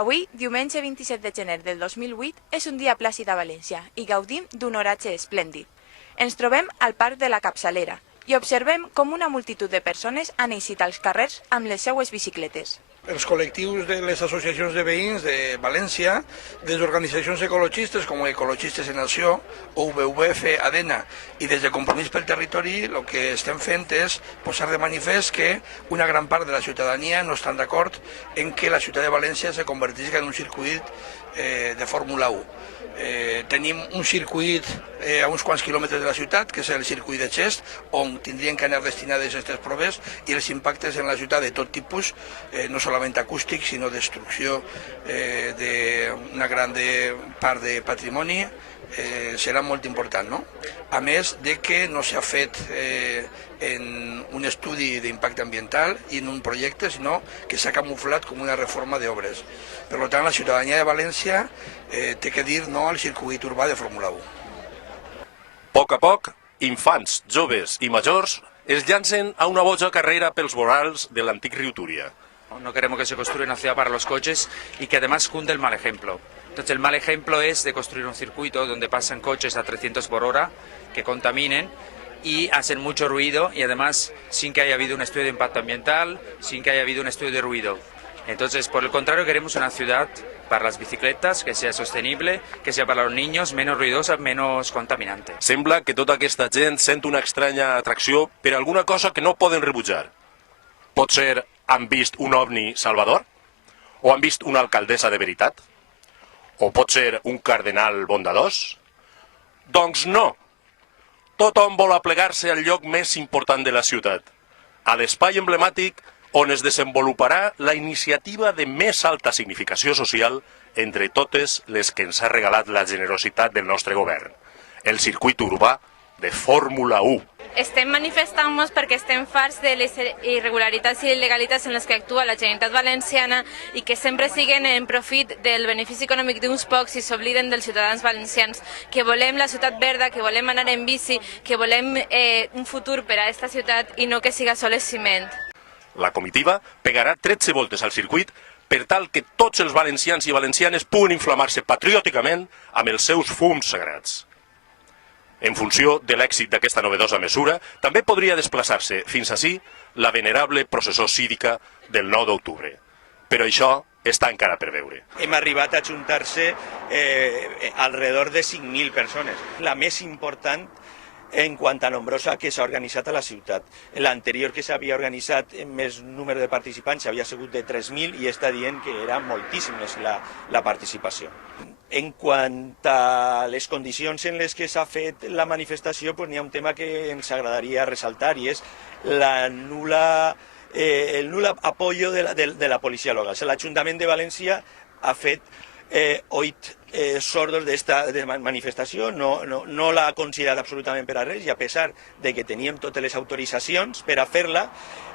Avui, diumenge 27 de gener del 2008, és un dia plàcid a València i gaudim d'un oratge esplèndid. Ens trobem al Parc de la Capçalera i observem com una multitud de persones han eixit als carrers amb les seues bicicletes. Els col·lectius de les associacions de veïns de València, des d'organitzacions ecologistes com Ecologistes en Acció, WWF, ADENA i des de Compromís pel Territori, el que estem fent és posar de manifest que una gran part de la ciutadania no estan d'acord en que la ciutat de València se convertisca en un circuit de Fórmula 1. Tenim un circuit a uns quants quilòmetres de la ciutat, que és el circuit de Xest, on tindrien que anar destinades aquestes proves, i els impactes en la ciutat de tot tipus, no solament acústics, sinó destrucció d'una gran part de patrimoni, serà molt important, no? A més de que no s'ha fet en un estudi d'impacte ambiental i en un projecte, sinó que s'ha camuflat com una reforma d'obres. Per tant, la ciutadania de València té que dir no al circuit urbà de Fórmula 1. A poc, infants, joves i majors es llancen a una boja carrera pels vorals de l'antic riu Túria. No queremos que se construya una ciudad para los coches y que además cunde el mal ejemplo. Entonces el mal ejemplo es de construir un circuito donde pasan coches a 300 por hora que contaminen y hacen mucho ruido y además sin que haya habido un estudio de impacto ambiental, sin que haya habido un estudio de ruido. Entonces, por el contrario, queremos una ciudad para las bicicletas, que sea sostenible, que sea para los niños, menos ruidosa, menos contaminante. Sembla que tota aquesta gent sent una estranya atracció per alguna cosa que no poden rebutjar. Pot ser han vist un ovni salvador? O han vist una alcaldessa de veritat? O pot ser un cardenal bondadós? Doncs no! Tothom vol aplegar-se al lloc més important de la ciutat, a l'espai emblemàtic on es desenvoluparà la iniciativa de més alta significació social entre totes les que ens ha regalat la generositat del nostre govern, el circuit urbà de Fórmula 1. Estem manifestant-nos perquè estem farts de les irregularitats i il·legalitats en les que actua la Generalitat Valenciana i que sempre siguen en profit del benefici econòmic d'uns pocs i s'obliden dels ciutadans valencians, que volem la ciutat verda, que volem anar en bici, que volem un futur per a aquesta ciutat i no que siga sols ciment. La comitiva pegarà 13 voltes al circuit per tal que tots els valencians i valencianes puguen inflamar-se patriòticament amb els seus fums sagrats. En funció de l'èxit d'aquesta novedosa mesura, també podria desplaçar-se fins ací la venerable processó cívica del 9 d'octubre. Però això està encara per veure. Hem arribat a ajuntar-se alrededor de 5.000 persones, la més important en quant a nombrosa que s'ha organitzat a la ciutat. L'anterior que s'havia organitzat en més número de participants havia sigut de 3.000 i està dient que era moltíssim la participació. En quant a les condicions en les que s'ha fet la manifestació, n'hi ha un tema que ens agradaria ressaltar i és el nul apoyo de la policia local. L'Ajuntament de València ha fet 8 sordos d'esta manifestació, no l'ha considerat absolutament per a res i a pesar de que teníem totes les autoritzacions per a fer-la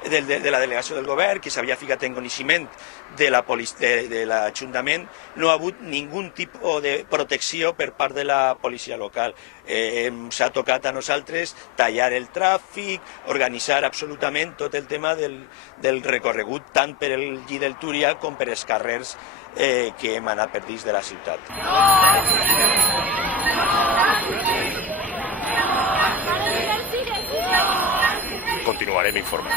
de la delegació del govern, que s'havia ficat en coneixement de l'Ajuntament, no ha hagut ningú tipus de protecció per part de la policia local. S'ha tocat a nosaltres tallar el tràfic, organitzar absolutament tot el tema del recorregut tant per el llit del Túria com per els carrers que hem anat per dins de la ciutat. Continuarem informant.